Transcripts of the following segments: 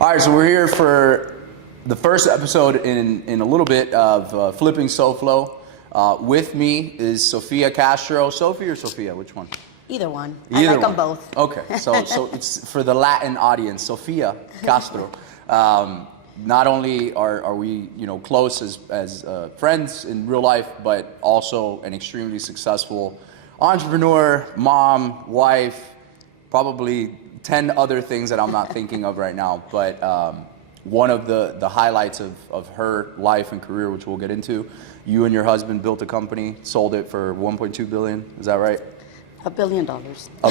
All right, so we're here for the first episode in a little bit of Flipping SoFlo. With me is Sofia Castro. Sophie or Sofia? Which one? Either one. Either I like one. them both. Okay, so it's for the Latin audience. Sofia Castro. Not only are we close as friends in real life, but also an extremely successful entrepreneur, mom, wife, probably 10 other things that I'm not thinking of right now. But one of the highlights of her life and career, which we'll get into, you and your husband built a company, sold it for $1.2 billion. Is that right? $1 billion. $1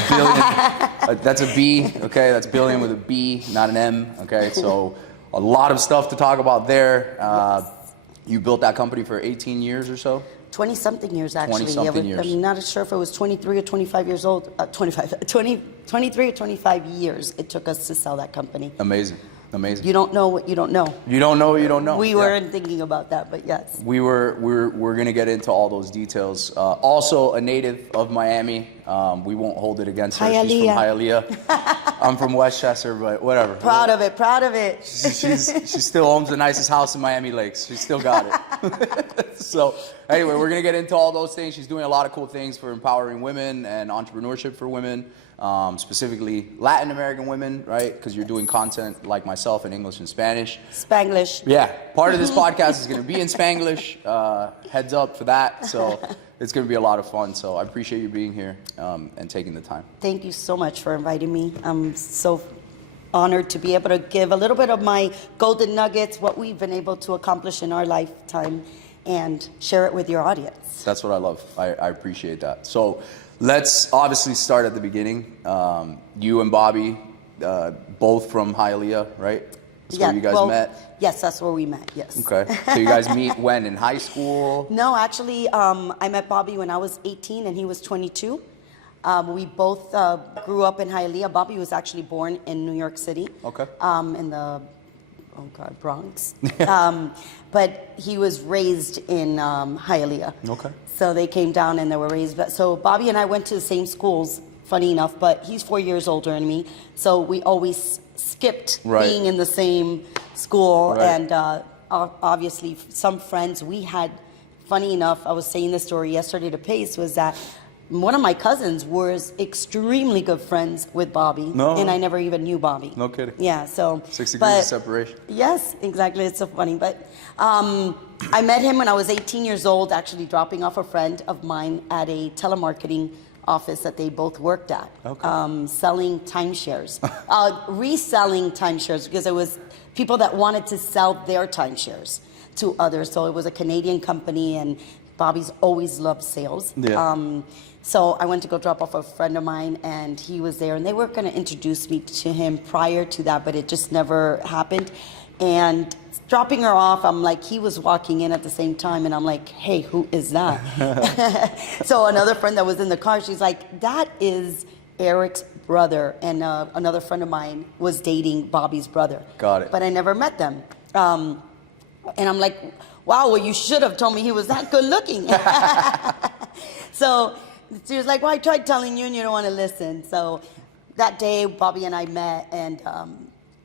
billion. That's a B, okay? That's billion with a B, not an M, okay? So a lot of stuff to talk about there. Yes. You built that company for 18 years or so? 20-something years, actually. 20-something years. I'm not sure if it was 23 or 25 years old. 23 or 25 years it took us to sell that company. Amazing. Amazing. You don't know what you don't know. You don't know what you don't know. We weren't thinking about that, but yes. We're going to get into all those details. Also a native of Miami. We won't hold it against her. She's from Hialeah. I'm from Westchester, but whatever. Proud of it, proud of it. She still owns the nicest house in Miami Lakes. She still got it. So anyway, we're going to get into all those things. She's doing a lot of cool things for empowering women and entrepreneurship for women. Specifically Latin American women, right? Because you're doing content like myself in English and Spanish. Spanglish. Yeah, part of this podcast is going to be in Spanglish. Heads up for that. So it's going to be a lot of fun. So I appreciate you being here and taking the time. Thank you so much for inviting me. I'm so honored to be able to give a little bit of my golden nuggets, what we've been able to accomplish in our lifetime, and share it with your audience. That's what I love. I appreciate that. So let's obviously start at the beginning. You and Bobby, both from Hialeah, right? That's where you guys met? Yes, that's where we met, yes. Okay. So you guys meet when? In high school? No, actually, I met Bobby when I was 18 and he was 22. We both grew up in Hialeah. Bobby was actually born in New York City. Okay. In the, Bronx. But he was raised in Hialeah. Okay. So they came down and they were raised. So Bobby and I went to the same schools, funny enough, but he's 4 years older than me. So we always skipped being in the same school. Right. And obviously some friends we had, funny enough, I was saying this story yesterday to Pace, was that one of my cousins was extremely good friends with Bobby. No. And I never even knew Bobby. No kidding. Yeah, so. 6 degrees of separation. Yes, exactly. It's so funny. But I met him when I was 18 years old, actually dropping off a friend of mine at a telemarketing office that they both worked at. Okay. Selling timeshares. Reselling timeshares, because it was people that wanted to sell their timeshares to others. So it was a Canadian company, and Bobby's always loved sales. Yeah. So I went to go drop off a friend of mine, and he was there, and they were going to introduce me to him prior to that, but it just never happened. And dropping her off, I'm like, he was walking in at the same time, and I'm like, hey, who is that? So another friend that was in the car, she's like, that is Eric's brother, and another friend of mine was dating Bobby's brother. Got it. But I never met them. And I'm like, wow, well, you should have told me he was that good looking. So she was like, well, I tried telling you and you don't want to listen. So that day, Bobby and I met, and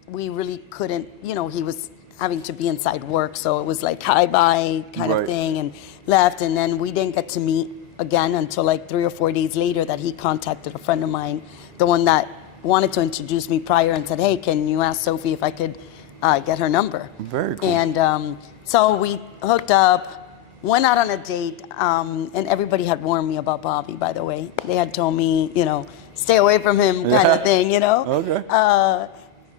we really couldn't, he was having to be inside work. So it was like, hi, bye kind of thing, and left. And then we didn't get to meet again until like 3 or 4 days later that he contacted a friend of mine, the one that wanted to introduce me prior, and said, hey, can you ask Sophie if I could get her number? Very cool. And so we hooked up, went out on a date, and everybody had warned me about Bobby, by the way. They had told me, stay away from him kind of thing, Okay.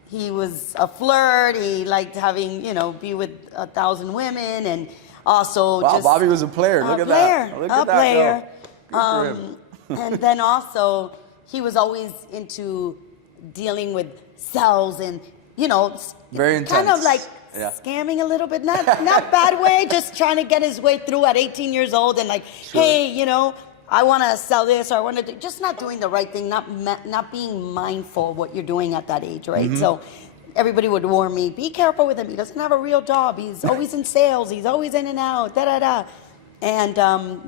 He was a flirt. He liked having, be with 1,000 women, and also wow, Bobby was a player. Look at that. Look at that. Player. Good for him. And then also, he was always into dealing with sales and, very intense. kind of like scamming a little bit, not bad way, just trying to get his way through at 18 years old, and like, hey, I want to sell this, or I want to do, just not doing the right thing, not being mindful of what you're doing at that age, right? Mm-hmm. So everybody would warn me, be careful with him. He doesn't have a real job. He's always in sales. He's always in and out, da-da-da. And,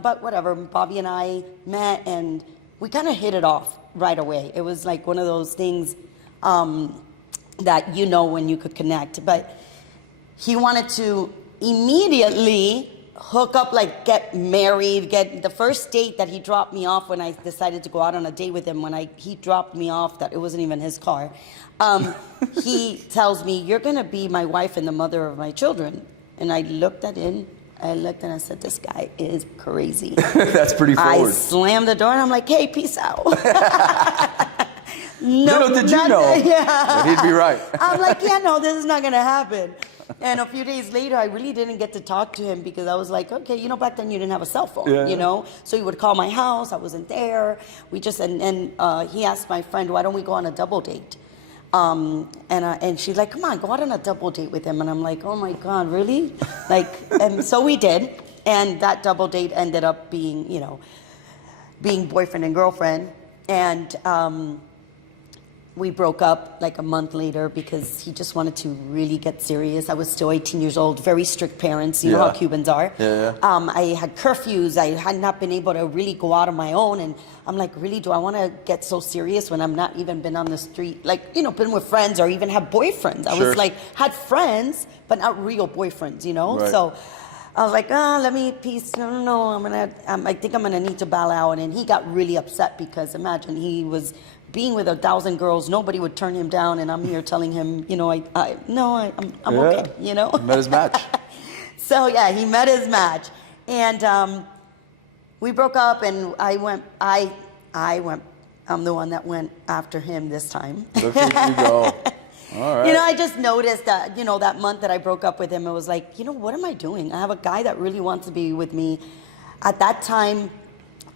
but whatever, Bobby and I met, and we kind of hit it off right away. It was like one of those things, that you know when you could connect. But he wanted to immediately hook up, like get married, get the first date that he dropped me off when I decided to go out on a date with him. He dropped me off, that it wasn't even his car. He tells me, "You're gonna be my wife and the mother of my children." And I looked and I said, "This guy is crazy." That's pretty forward. I slammed the door and I'm like, "Hey, peace out." Little did you know yeah. that he'd be right. I'm like, "Yeah, no, this is not gonna happen." And a few days later, I really didn't get to talk to him because I was like, okay, back then you didn't have a cell phone, So he would call my house. I wasn't there. We just, and he asked my friend, "Why don't we go on a double date?" And she's like, "Come on, go out on a double date with him." And I'm like, "Oh my God, really?" And so we did. And that double date ended up being, being boyfriend and girlfriend. And, we broke up like a month later because he just wanted to really get serious. I was still 18 years old, very strict parents. You know how Cubans are. Yeah. I had curfews. I had not been able to really go out on my own. And I'm like, really, do I want to get so serious when I'm not even been on the street? Like, been with friends or even have boyfriends. I was like, had friends, but not real boyfriends, Right. So I was like, let me peace. No, I think I'm gonna need to bow out. And he got really upset because imagine he was being with 1,000 girls, nobody would turn him down, and I'm here telling him, I'm okay, He met his match. So yeah, he met his match, and we broke up, and I went. I'm the one that went after him this time. Look at you go. All right. I just noticed that, that month that I broke up with him, it was like, what am I doing? I have a guy that really wants to be with me. At that time,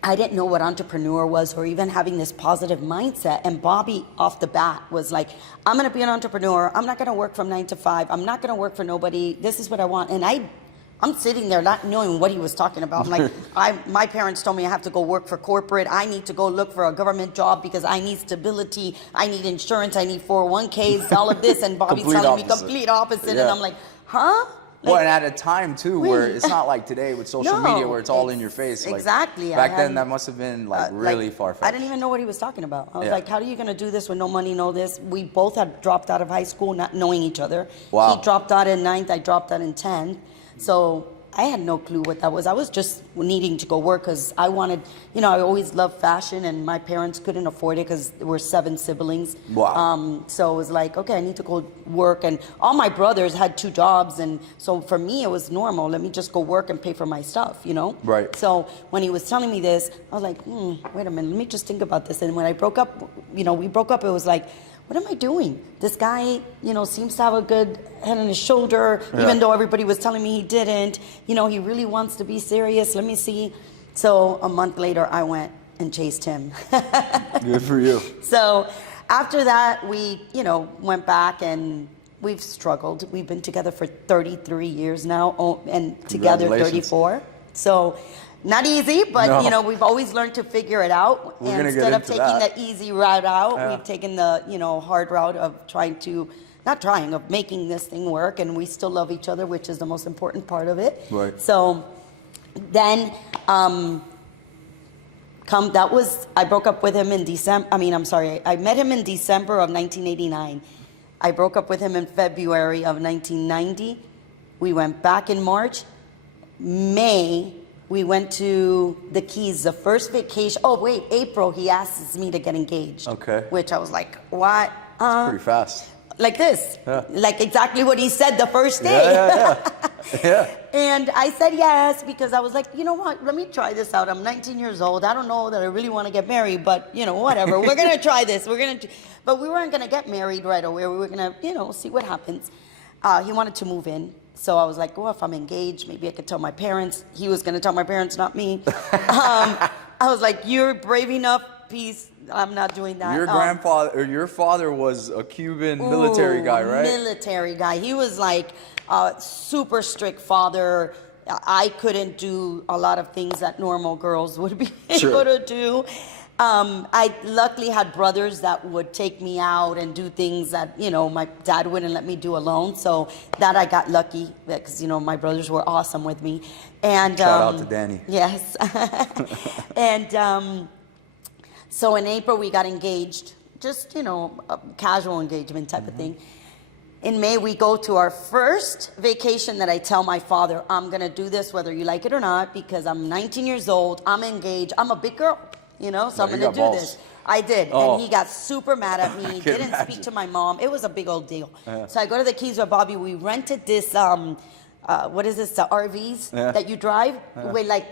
I didn't know what entrepreneur was or even having this positive mindset. And Bobby, off the bat, was like, "I'm going to be an entrepreneur. I'm not going to work from 9 to 5. I'm not going to work for nobody. This is what I want." And I'm sitting there not knowing what he was talking about. I'm like, my parents told me I have to go work for corporate. I need to go look for a government job because I need stability. I need insurance. I need 401ks, all of this. And Bobby's telling me complete opposite. Yeah. And I'm like, huh? Well, and at a time too where it's not like today with social media where it's all in your face. Like, exactly. Back then, that must have been really far-fetched. I didn't even know what he was talking about. I was Yeah. like, "How are you going to do this with no money, no this?" We both had dropped out of high school, not knowing each other. Wow. He dropped out in 9th. I dropped out in 10th. So I had no clue what that was. I was just needing to go work because I wanted, I always loved fashion, and my parents couldn't afford it because there were 7 siblings. Wow. So it was like, okay, I need to go work. And all my brothers had 2 jobs. And so for me, it was normal. Let me just go work and pay for my stuff, Right. So when he was telling me this, I was like, wait a minute, let me just think about this. And when I broke up, we broke up, it was like, what am I doing? This guy, seems to have a good head on his shoulder, even though everybody was telling me he didn't. He really wants to be serious. Let me see. So a month later, I went and chased him. Good for you. So after that, we, went back and we've struggled. We've been together for 33 years now, and together 34. So not easy, but No. we've always learned to figure it out. We're and gonna instead get of into taking that. the easy route out, Yeah. we've taken the hard route of of making this thing work. And we still love each other, which is the most important part of it. Right. So then, I broke up with him in December. I met him in December of 1989. I broke up with him in February of 1990. We went back in March. May, we went to the Keys, the first vacation. Oh, wait, April, he asks me to get engaged. Okay. Which I was like, what? Pretty fast. Like this. Yeah. Like exactly what he said the first day. Yeah. And I said yes because I was like, you know what? Let me try this out. I'm 19 years old. I don't know that I really want to get married, but whatever. We're going to try this. But we weren't going to get married right away. We were going to, see what happens. He wanted to move in. So I was like, well, if I'm engaged, maybe I could tell my parents. He was going to tell my parents, not me. I was like, you're brave enough, peace. I'm not doing that. Your father was a Cuban military guy, right? Military guy. He was like a super strict father. I couldn't do a lot of things that normal girls would be able to do. I luckily had brothers that would take me out and do things that, my dad wouldn't let me do alone. So that I got lucky because, my brothers were awesome with me. And Shout out to Danny. Yes. And so in April, we got engaged, just, a casual engagement type of thing. In May, we go to our first vacation that I tell my father, I'm going to do this whether you like it or not, because I'm 19 years old, I'm engaged, I'm a big girl, so I'm going to do balls. this. I did, Oh. and he got super mad at me, can didn't imagine. speak to my mom. It was a big old deal. So I go to the Keys with Bobby. We rented this, what is this, the RVs that you drive with like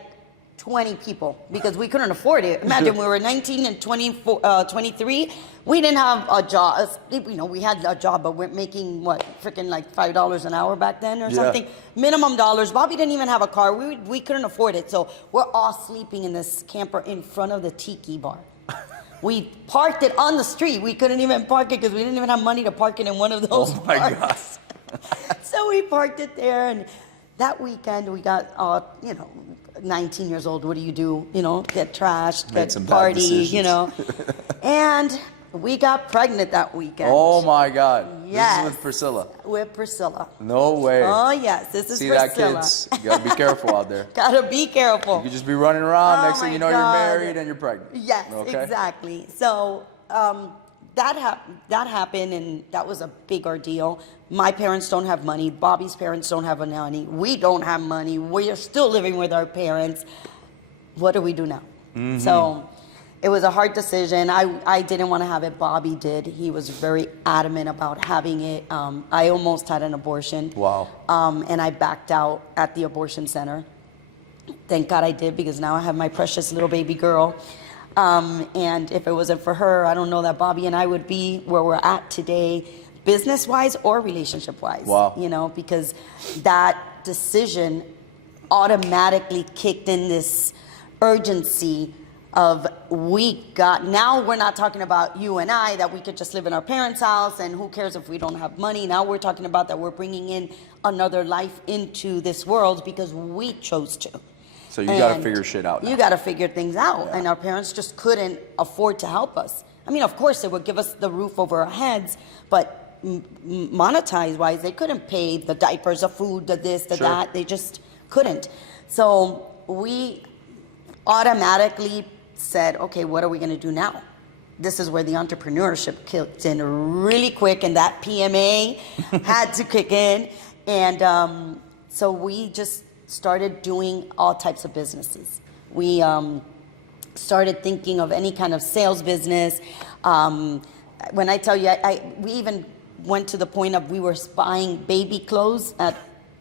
20 people, because we couldn't afford it. Imagine, we were 19 and 24, 23. We didn't have a job. We had a job, but we're making what, freaking like $5 an hour back then or something. Minimum dollars. Bobby didn't even have a car. We couldn't afford it. So we're all sleeping in this camper in front of the tiki bar. We parked it on the street. We couldn't even park it because we didn't even have money to park it in one of those Oh my bars. gosh. So we parked it there, and that weekend we got, 19 years old. What do? Get trashed, Made get some bad party, decisions. And we got pregnant that weekend. Oh my God. Yes. This is with Priscilla. With Priscilla. No way. Oh yes, this is See Priscilla. that, kids? You gotta be careful out there. Gotta be careful. You could just be running around. Oh Next thing my you know, God. you're married and you're pregnant. Yes, Okay? exactly. So that happened, and that was a big ordeal. My parents don't have money. Bobby's parents don't have a nanny. We don't have money. We are still living with our parents. What do we do now? So it was a hard decision. I didn't want to have it. Bobby did. He was very adamant about having it. I almost had an abortion. Wow. And I backed out at the abortion center. Thank God I did, because now I have my precious little baby girl. And if it wasn't for her, I don't know that Bobby and I would be where we're at today, business-wise or relationship-wise. Wow. Because that decision automatically kicked in this urgency of now we're not talking about you and I, that we could just live in our parents' house and who cares if we don't have money. Now we're talking about that we're bringing in another life into this world because we chose to. So you got to figure shit out now. You got to figure things out. And our parents just couldn't afford to help us. I mean, of course, they would give us the roof over our heads, but monetize-wise, they couldn't pay the diapers, the food, the this, the that. They just couldn't. So we automatically said, okay, what are we going to do now? This is where the entrepreneurship kicked in really quick, and that PMA had to kick in. And so we just started doing all types of businesses. We started thinking of any kind of sales business. When I tell you, we even went to the point of we were buying baby clothes at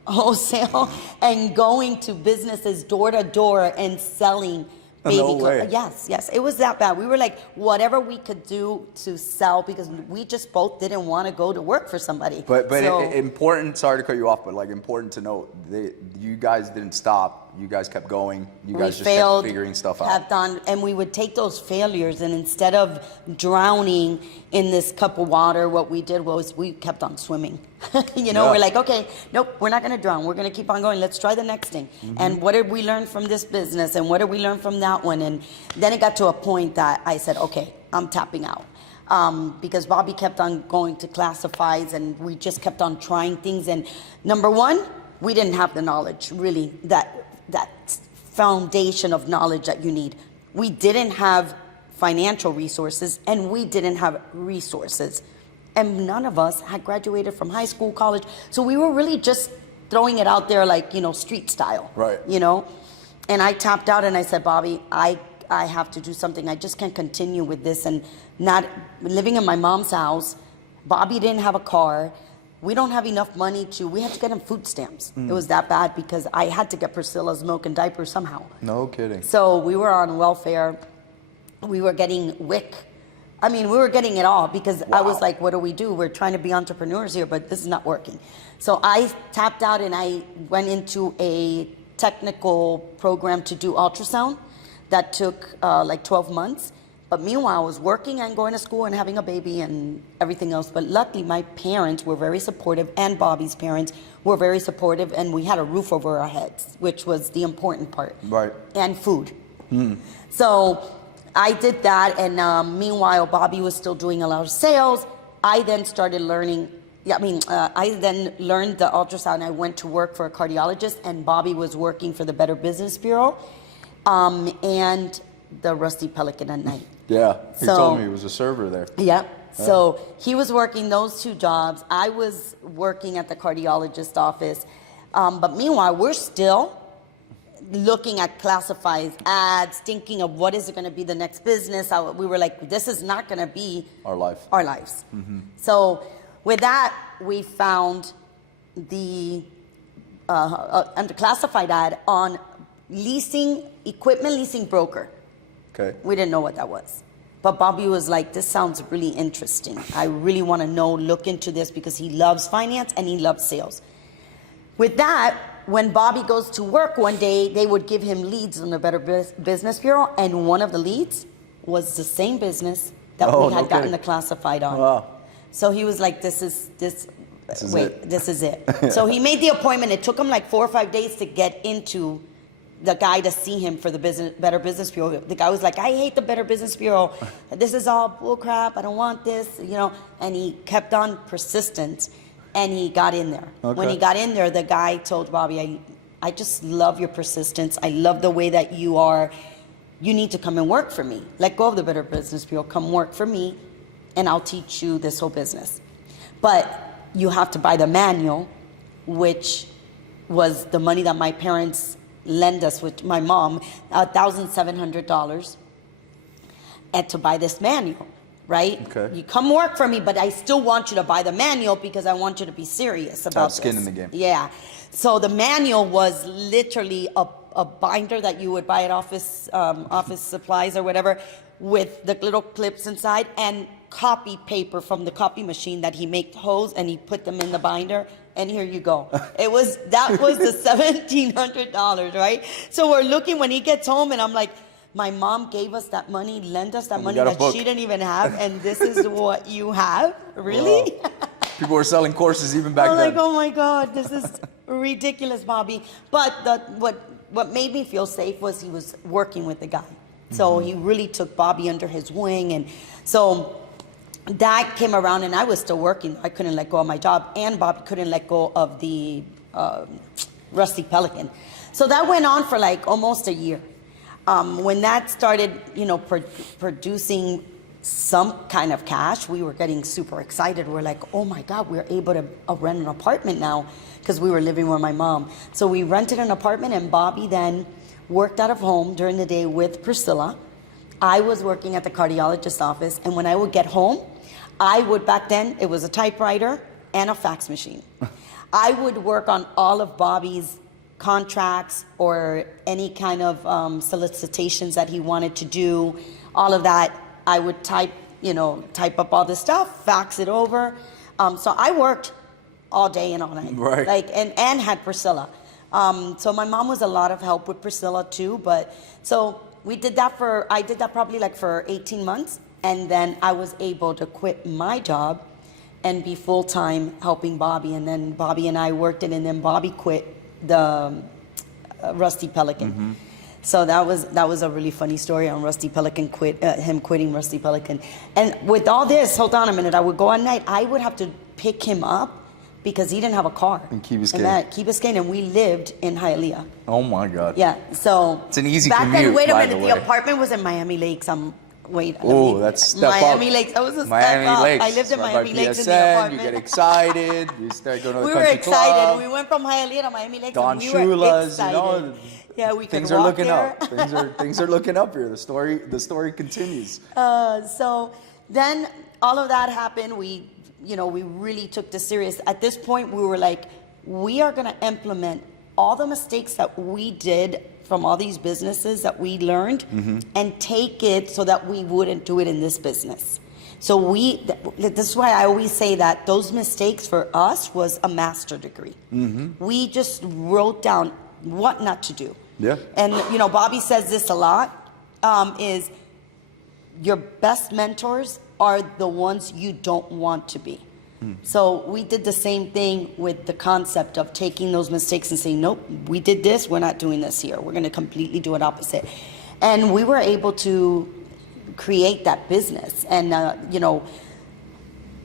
wholesale and going to businesses door to door and selling baby clothes. Yes, it was that bad. We were like, whatever we could do to sell, because we just both didn't want to go to work for somebody. But So- important, sorry to cut you off, but like important to note, you guys didn't stop. You guys kept going. You guys just kept figuring stuff out. And we would take those failures, and instead of drowning in this cup of water, what we did was we kept on swimming. We're like, okay, nope, we're not going to drown. We're going to keep on going. Let's try the next thing. And what did we learn from this business? And what did we learn from that one? And then it got to a point that I said, okay, I'm tapping out. Because Bobby kept on going to classifieds, and we just kept on trying things. And number one, we didn't have the knowledge, really, that foundation of knowledge that you need. We didn't have financial resources, and we didn't have resources. And none of us had graduated from high school, college. So we were really just throwing it out there like, street style. Right. And I tapped out and I said, Bobby, I have to do something. I just can't continue with this and not living in my mom's house. Bobby didn't have a car. We don't have enough money we had to get him food stamps. It was that bad because I had to get Priscilla's milk and diapers somehow. No kidding. So we were on welfare. We were getting WIC. I mean, we were getting it all because I was like, what do we do? We're trying to be entrepreneurs here, but this is not working. So I tapped out and I went into a technical program to do ultrasound that took like 12 months. But meanwhile, I was working and going to school and having a baby and everything else. But luckily, my parents were very supportive, and Bobby's parents were very supportive, and we had a roof over our heads, which was the important part. Right. And food. So I did that, and meanwhile, Bobby was still doing a lot of sales. I then started learning. I then learned the ultrasound. I went to work for a cardiologist, and Bobby was working for the Better Business Bureau and the Rusty Pelican at night. Yeah, he So- told me he was a server there. Yeah. So he was working those 2 jobs. I was working at the cardiologist office. But meanwhile, we're still looking at classifieds, ads, thinking of what is it going to be the next business. We were like, this is not going to be Our life. our lives. So with that, we found the under classified ad on equipment leasing broker. Okay. We didn't know what that was. But Bobby was like, this sounds really interesting. I really want to look into this because he loves finance and he loves sales. With that, when Bobby goes to work one day, they would give him leads on the Better Business Bureau, and one of the leads was the same business that we had gotten the classified on. Wow. So he was like, this is it. So he made the appointment. It took him like 4 or 5 days to get into the guy to see him for the Better Business Bureau. The guy was like, I hate the Better Business Bureau. This is all bull crap. I don't want this, and he kept on persistent. And he got in there. Okay. When he got in there, the guy told Bobby, I just love your persistence. I love the way that you are. You need to come and work for me. Let go of the Better Business Bureau. Come work for me, and I'll teach you this whole business. But you have to buy the manual, which was the money that my parents lend us with my mom, $1,700, and to buy this manual. Right? Okay. You come work for me, but I still want you to buy the manual because I want you to be serious about skin this. in the game. Yeah. So the manual was literally a binder that you would buy at office supplies or whatever, with the little clips inside and copy paper from the copy machine that he made holes, and he put them in the binder. And here you go. That was the $1,700, right? So we're looking when he gets home, and I'm like, my mom gave us that money, lent us that money that she didn't even have, and this is what you have? Really? Wow. People were selling courses even back I'm then. like, oh my God, this is ridiculous, Bobby. But what made me feel safe was he was working with the guy. So he really took Bobby under his wing. And so that came around, and I was still working. I couldn't let go of my job, and Bobby couldn't let go of the Rusty Pelican. So that went on for like almost a year. When that started, producing some kind of cash, we were getting super excited. We're like, oh my God, we're able to rent an apartment now, because we were living with my mom. So we rented an apartment, and Bobby then worked out of home during the day with Priscilla. I was working at the cardiologist's office, and when I would get home, back then, it was a typewriter and a fax machine. I would work on all of Bobby's contracts or any kind of solicitations that he wanted to do, all of that. I would type up all this stuff, fax it over. So I worked all day and all night, right? And had Priscilla. So my mom was a lot of help with Priscilla too. But so I did that probably like for 18 months, and then I was able to quit my job and be full time helping Bobby. And then Bobby and I worked it, and then Bobby quit the Rusty Pelican. So that was a really funny story on Rusty Pelican, him quitting Rusty Pelican. And with all this, hold on a minute, I would go at night, I would have to pick him up because he didn't have a car. In Key Biscayne. Key Biscayne, and we lived in Hialeah. Oh my God. Yeah, so. It's an easy back commute, then, wait a by minute, the the way. apartment was in Miami Lakes. That's step Miami up. Lakes. That was a Miami step up. Lakes. I lived in Right Miami by Lakes in the PSN, apartment. You get excited. You start going to the We country were excited. club. We went from Hialeah to Miami Lakes. Don and we were Shula's, excited. Yeah, we could things are walk looking there. up. Things are looking up here. The story continues. So then all of that happened. We really took this serious. At this point, we were like, we are going to implement all the mistakes that we did from all these businesses that we learned and take it so that we wouldn't do it in this business. So this is why I always say that those mistakes for us was a master degree. We just wrote down what not to do. Yeah. And, Bobby says this a lot, is your best mentors are the ones you don't want to be. So we did the same thing with the concept of taking those mistakes and saying, nope, we did this, we're not doing this here. We're going to completely do it opposite. And we were able to create that business. And,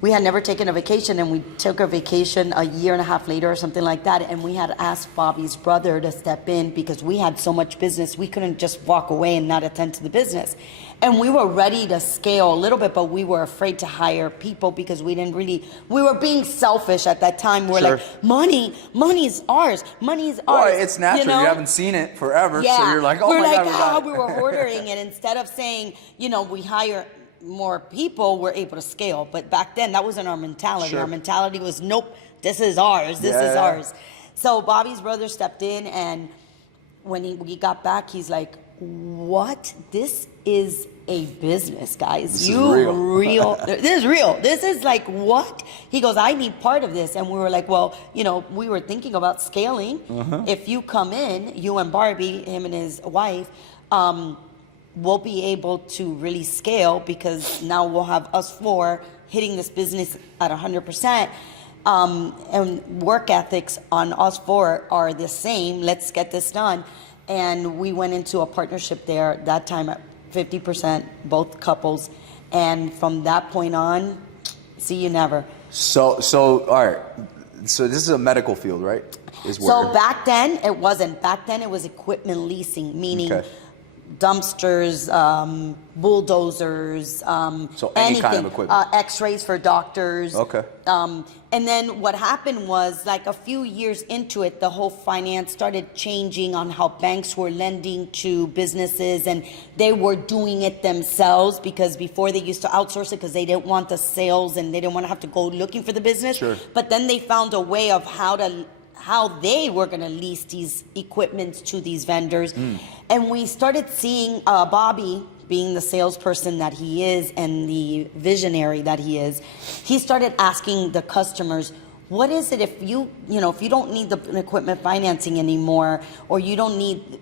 we had never taken a vacation, and we took a vacation a year and a half later or something like that, and we had asked Bobby's brother to step in because we had so much business, we couldn't just walk away and not attend to the business. And we were ready to scale a little bit, but we were afraid to hire people because we were being selfish at that time. We're Sure. like, money's ours, money's Well, ours. it's natural. You haven't seen it forever, Yeah. so you're like, oh we're my like, God, we got it. we were ordering it. Instead of saying, we hire more people, we're able to scale. But back then, that wasn't our mentality. Sure. Our mentality was, nope, this is ours. This is ours. So Bobby's brother stepped in, and when we got back, he's like, what? This is a business, guys. This is real. This is real. This is like, what? He goes, I need part of this. And we were like, well, we were thinking about scaling. If you come in, you and Barbie, him and his wife, we'll be able to really scale because now we'll have us four hitting this business at 100%. And work ethics on us four are the same. Let's get this done. And we went into a partnership there that time at 50%, both couples. And from that point on, see you never. So all right. So this is a medical field, right? So back then, it wasn't. Back then, it was equipment leasing, meaning dumpsters, bulldozers, so any anything, kind of equipment. X-rays for doctors. Okay. And then what happened was, like a few years into it, the whole finance started changing on how banks were lending to businesses, and they were doing it themselves because before they used to outsource it because they didn't want the sales and they didn't want to have to go looking for the business. Sure. But then they found a way of how they were going to lease these equipments to these vendors. And we started seeing Bobby, being the salesperson that he is and the visionary that he is, he started asking the customers, what is it if you don't need the equipment financing anymore, or you don't need,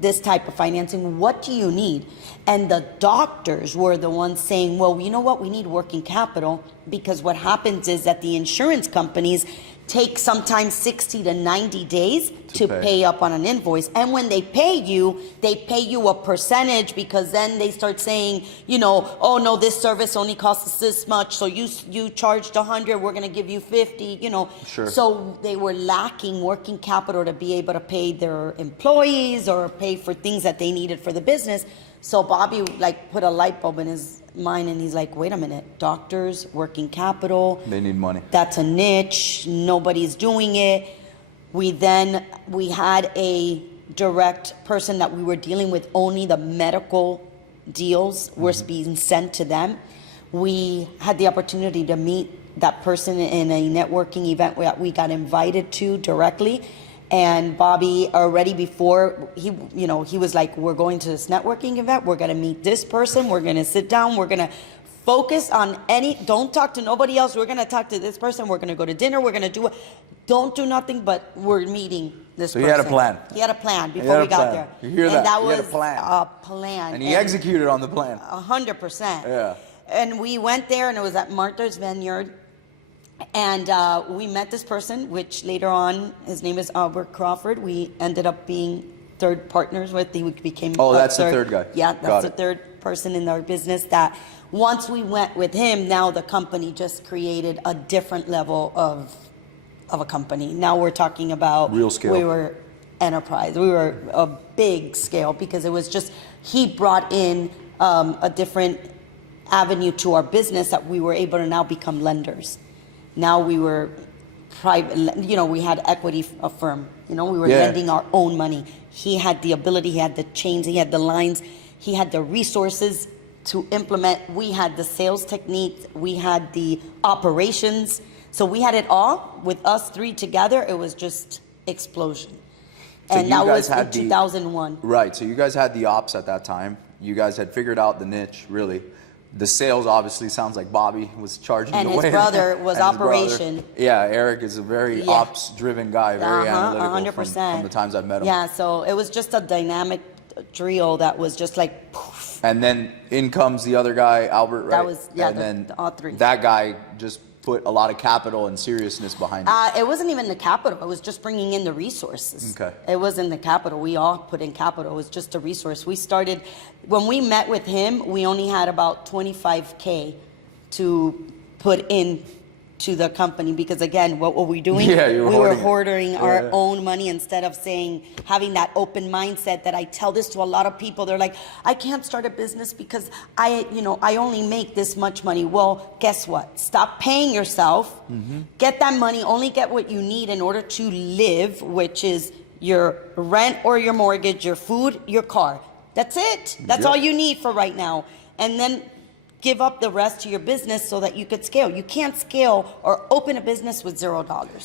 this type of financing, what do you need? And the doctors were the ones saying, well, you know what, we need working capital, because what happens is that the insurance companies take sometimes 60 to 90 days to pay up on an invoice. And when they pay you a percentage, because then they start saying, oh no, this service only costs us this much, so you charged 100, we're gonna give you 50, Sure. So they were lacking working capital to be able to pay their employees or pay for things that they needed for the business. So Bobby put a light bulb in his mind, and he's like, wait a minute, doctors, working capital. They need money. That's a niche. Nobody's doing it. We had a direct person that we were dealing with, only the medical deals were being sent to them. We had the opportunity to meet that person in a networking event that we got invited to directly. And Bobby, already before, he was like, we're going to this networking event, we're gonna meet this person, we're gonna sit down, we're gonna focus on don't talk to nobody else, we're gonna talk to this person, we're gonna go to dinner, we're gonna don't do nothing, but we're meeting this person. So he had a plan. He had a plan before we got there. You hear that? And that He was had a plan. a plan. And he executed on the plan. 100%. Yeah. And we went there, and it was at Martha's Vineyard. And we met this person, which later on, his name is Albert Crawford. We ended up being third partners with. He became that's the third guy. Yeah, that's the third person in our business. That once we went with him, now the company just created a different level of a company. Now we're talking about real scale. We were enterprise. We were a big scale because it was just he brought in a different avenue to our business that we were able to now become lenders. Now we were private, we had equity firm, we were lending our own money. He had the ability, he had the chains, he had the lines, he had the resources to implement. We had the sales techniques, we had the operations. So we had it all. With us three together, it was just explosion. So and that was in 2001. Right, so you guys had the ops at that time. You guys had figured out the niche, really. The sales obviously sounds like Bobby was charging and the way. His brother was and operation. Yeah, Eric is a very ops-driven guy, very analytical 100%. From the times I've met him. Yeah, so it was just a dynamic trio that was just like poof. And then in comes the other guy, Albert, right? That was, and then all three. That guy just put a lot of capital and seriousness behind it. It wasn't even the capital. It was just bringing in the resources. Okay. It wasn't the capital. We all put in capital. It was just a resource. We started, when we met with him, we only had about 25K to put in to the company, because again, what were we doing? Yeah, you were we were hoarding it. hoarding our own money instead of saying, having that open mindset that I tell this to a lot of people. They're like, I can't start a business because I only make this much money. Well, guess what? Stop paying yourself. Get that money, only get what you need in order to live, which is your rent or your mortgage, your food, your car. That's it. That's all you need for right now. And then give up the rest to your business so that you could scale. You can't scale or open a business with $0.